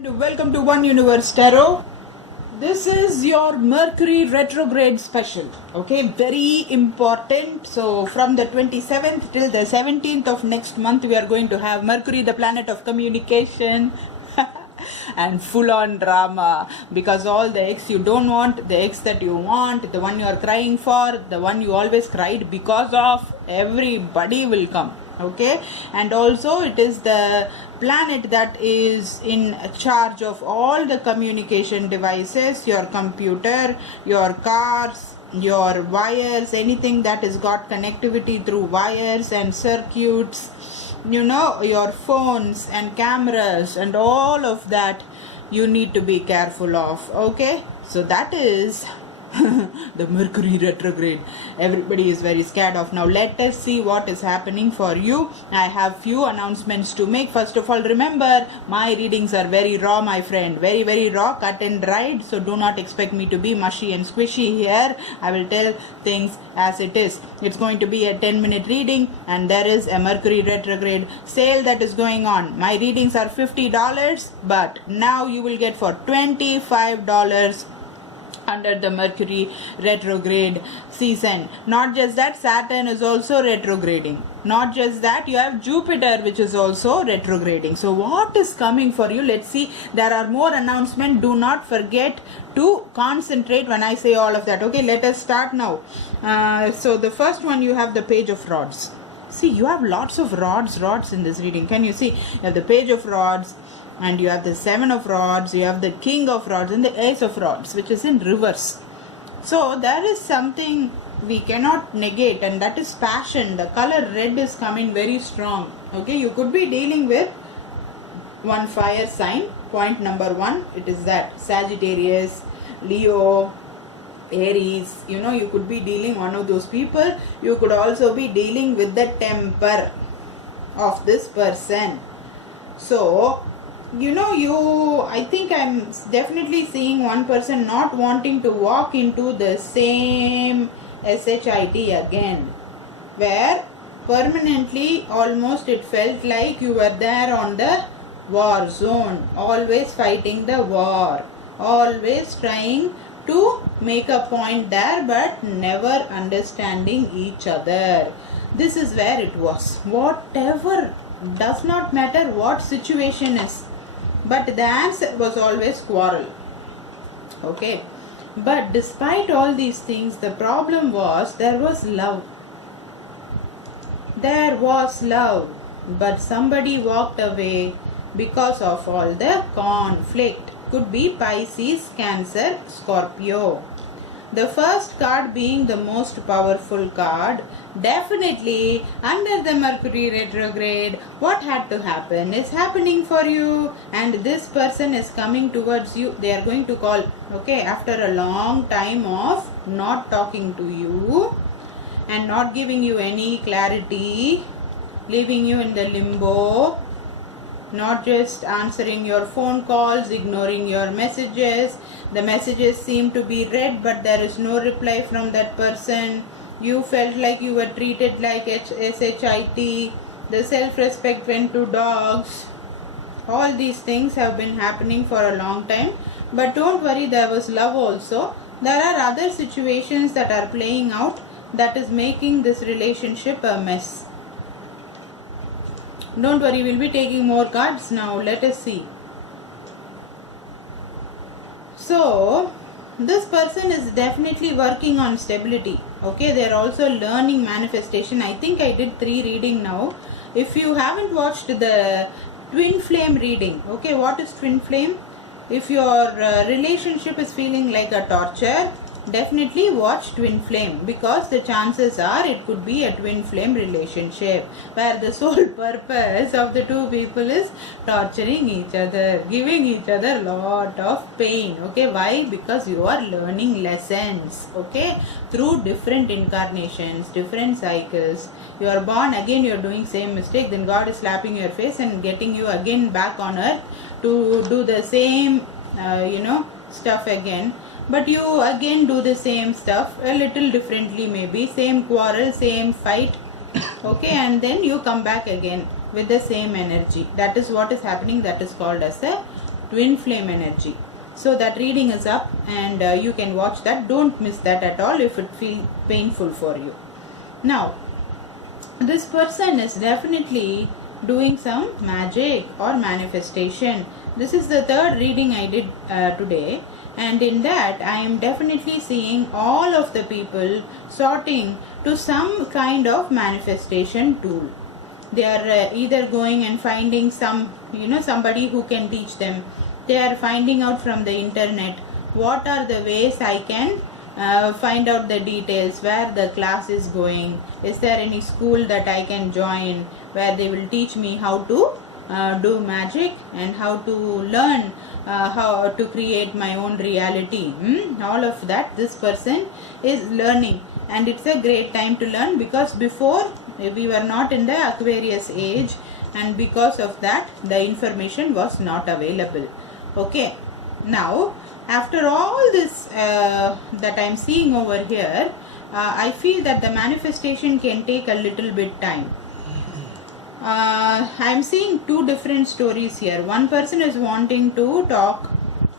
Welcome to One Universe Tarot. This is your Mercury retrograde special. Okay, very important. So, from the 27th till the 17th of next month, we are going to have Mercury, the planet of communication, and full on drama, because all the ex you don't want, the ex that you want, the one you are crying for, the one you always cried because of, everybody will come. Okay, and also it is the planet that is in charge of all the communication devices, your computer, your cars, your wires, anything that has got connectivity through wires and circuits, your phones and cameras and all of that you need to be careful of. Okay, so that is the Mercury retrograde everybody is very scared of. Now let us see what is happening for you. I have few announcements to make. First of all, remember, my readings are very raw, my friend, very very raw, cut and dried, so do not expect me to be mushy and squishy here. I will tell things as it is. It's going to be a 10-minute reading, and there is a Mercury retrograde sale that is going on. My readings are $50, but now you will get for $25 under the Mercury retrograde season. Not just that, Saturn is also retrograding. Not just that, you have Jupiter, which is also retrograding. So what is coming for you? Let's see. There are more announcements. Do not forget to concentrate when I say all of that. Okay, let us start now. So the first one, you have the Page of Rods. See, you have lots of rods in this reading. Can you see? You have the Page of Rods, and you have the Seven of Rods, you have the King of Rods, and the Ace of Rods, which is in reverse. So there is something we cannot negate, and that is passion. The color red is coming very strong. Okay, you could be dealing with one fire sign. Point number one, it is that Sagittarius, Leo, Aries. You could be dealing one of those people. You could also be dealing with the temper of this person. So I think I'm definitely seeing one person not wanting to walk into the same SHIT again, where permanently almost it felt like you were there on the war zone, always fighting the war, always trying to make a point there, but never understanding each other. This is where it was. Whatever, does not matter what situation is, but the answer was always quarrel. Okay, but despite all these things, the problem was there was love, but somebody walked away because of all the conflict. Could be Pisces, Cancer, Scorpio. The first card being the most powerful card, definitely under the Mercury retrograde, what had to happen is happening for you, and this person is coming towards you. They are going to call, okay, after a long time of not talking to you and not giving you any clarity, leaving you in the limbo, not just answering your phone calls, ignoring your messages. The messages seem to be read, but there is no reply from that person. You felt like you were treated like SHIT. The self-respect went to dogs. All these things have been happening for a long time. But don't worry, there was love also. There are other situations that are playing out that is making this relationship a mess. Don't worry, we'll be taking more cards now. Let us see. So, this person is definitely working on stability. Okay, they are also learning manifestation. I think I did 3 reading now. If you haven't watched the twin flame reading, okay, what is twin flame? If your relationship is feeling like a torture, definitely watch twin flame, because the chances are it could be a twin flame relationship where the sole purpose of the two people is torturing each other, giving each other lot of pain. Okay, why? Because you are learning lessons, okay, through different incarnations, different cycles. You are born again, you are doing same mistake, then God is slapping your face and getting you again back on earth to do the same stuff again. But you again do the same stuff a little differently, maybe same quarrel, same fight, okay, and then you come back again with the same energy. That is what is happening. That is called as a twin flame energy. So that reading is up, and you can watch that. Don't miss that at all if it feels painful for you. Now, this person is definitely doing some magic or manifestation. This is the third reading I did today, and in that I am definitely seeing all of the people sorting to some kind of manifestation tool. They are either going and finding somebody who can teach them. They are finding out from the internet what are the ways I can find out the details, where the class is going, is there any school that I can join where they will teach me how to do magic and how to learn how to create my own reality. All of that this person is learning, and it's a great time to learn, because before we were not in the Aquarius age, and because of that the information was not available. Okay, now after all this that I am seeing over here, I feel that the manifestation can take a little bit time. I am seeing two different stories here. One person is wanting to talk,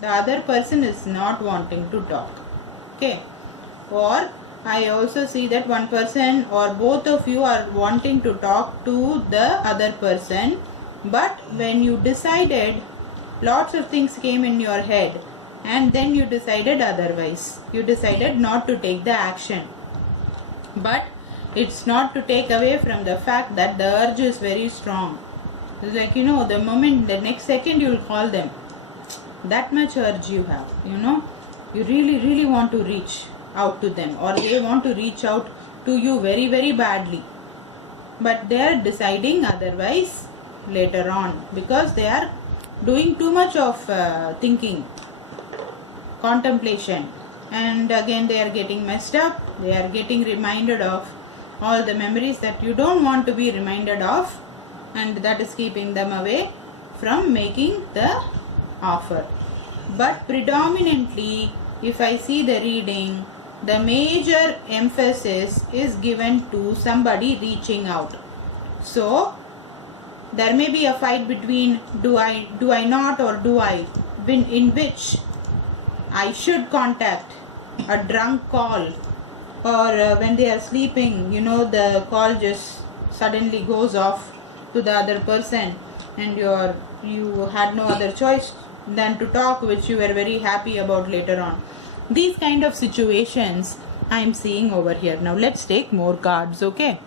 the other person is not wanting to talk. Okay, or I also see that one person or both of you are wanting to talk to the other person, but when you decided, lots of things came in your head, and then you decided otherwise. You decided not to take the action. But it's not to take away from the fact that the urge is very strong. It's like, the moment, the next second you will call them. That much urge you have, You really, really want to reach out to them, or they want to reach out to you very, very badly. But they are deciding otherwise later on, because they are doing too much of thinking, contemplation, and again they are getting messed up. They are getting reminded of all the memories that you don't want to be reminded of, and that is keeping them away from making the offer. But predominantly, if I see the reading, the major emphasis is given to somebody reaching out. So there may be a fight between do I not, or do I, in which I should contact a drunk call, or when they are sleeping, the call just suddenly goes off to the other person, and you had no other choice than to talk, which you were very happy about later on. These kind of situations I am seeing over here. Now let's take more cards. Okay,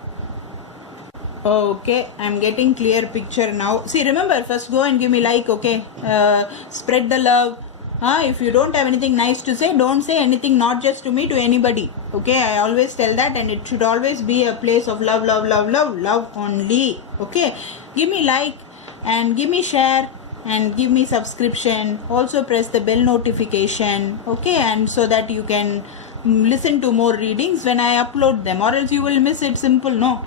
I'm getting clear picture now. See, remember, first go and give me like, okay? Spread the love. If you don't have anything nice to say, don't say anything, not just to me, to anybody. Okay, I always tell that, and it should always be a place of love, love, love, love, love only. Okay, give me like and give me share and give me subscription. Also press the bell notification. Okay, and so that you can listen to more readings when I upload them, or else you will miss it. Simple, no?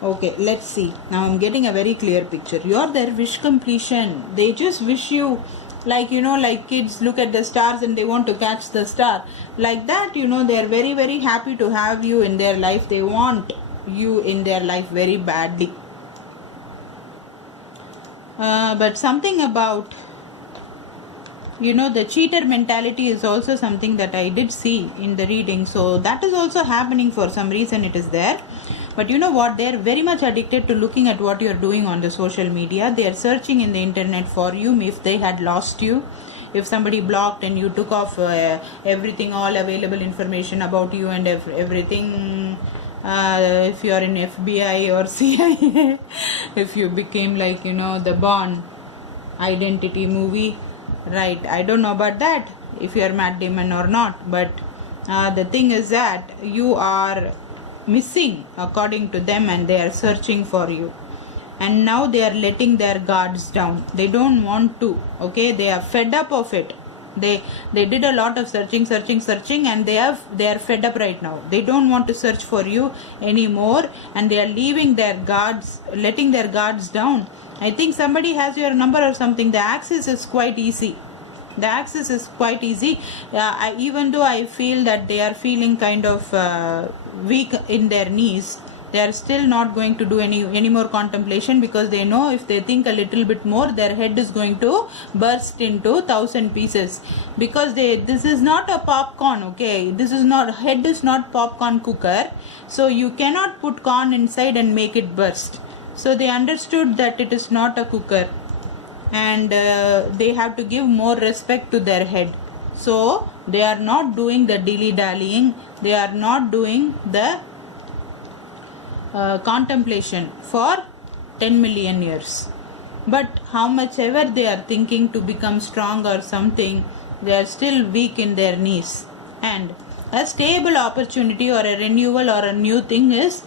Okay, let's see. Now I'm getting a very clear picture. You're their wish completion. They just wish you, like, like kids look at the stars and they want to catch the star. Like that, they're very, very happy to have you in their life. They want you in their life very badly. But something about, the cheater mentality is also something that I did see in the reading. So that is also happening. For some reason it is there. But you know what? They are very much addicted to looking at what you are doing on the social media. They are searching in the internet for you. If they had lost you, if somebody blocked and you took off everything, all available information about you and everything, if you are in FBI or CIA, if you became like, the Bourne Identity movie, right? I don't know about that, if you are Matt Damon or not. But the thing is that you are missing according to them, and they are searching for you, and now they are letting their guards down. They don't want to. Okay, they are fed up of it. They did a lot of searching, and they are fed up right now. They don't want to search for you anymore, and they are leaving their guards, letting their guards down. I think somebody has your number or something. The access is quite easy. Even though I feel that they are feeling kind of weak in their knees, They are still not going to do any more contemplation, because they know if they think a little bit more, their head is going to burst into 1,000 pieces. Because this is not a popcorn, okay? Head is not popcorn cooker, so you cannot put corn inside and make it burst. So they understood that it is not a cooker, and they have to give more respect to their head. So they are not doing the dilly-dallying, they are not doing the contemplation for 10 million years. But how much ever they are thinking to become strong or something, they are still weak in their knees. And a stable opportunity or a renewal or a new thing is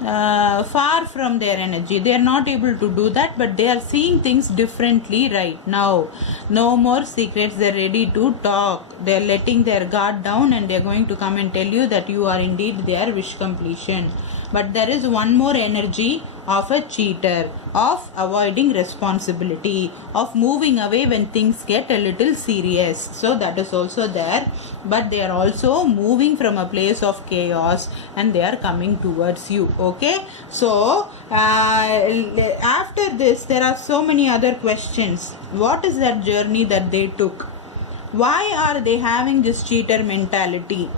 far from their energy. They are not able to do that, but they are seeing things differently right now. No more secrets. They are ready to talk. They are letting their guard down, and they are going to come and tell you that you are indeed their wish completion. But there is one more energy of a cheater, of avoiding responsibility, of moving away when things get a little serious. So that is also there. But they are also moving from a place of chaos, and they are coming towards you. Okay. So after this, there are so many other questions. What is that journey that they took? Why are they having this cheater mentality?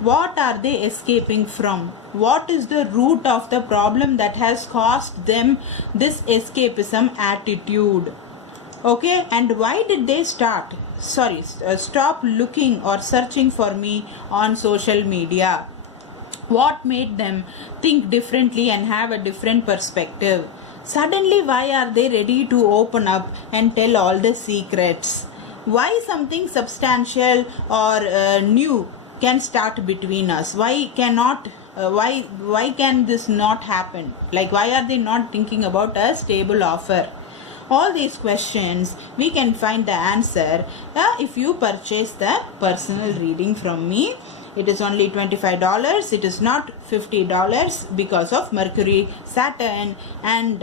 What are they escaping from? What is the root of the problem that has caused them this escapism attitude? Okay, and why did they stop looking or searching for me on social media? What made them think differently and have a different perspective? Suddenly, why are they ready to open up and tell all the secrets? Why something substantial or new can start between us? Why can this not happen? Like, why are they not thinking about a stable offer? All these questions we can find the answer if you purchase the personal reading from me. It is only $25. It is not $50 because of Mercury, Saturn and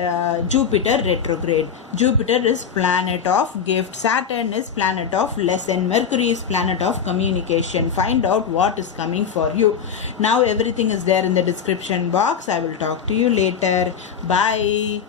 Jupiter retrograde. Jupiter is planet of gift. Saturn is planet of lesson. Mercury is planet of communication. Find out what is coming for you. Now everything is there in the description box. I will talk to you later. Bye.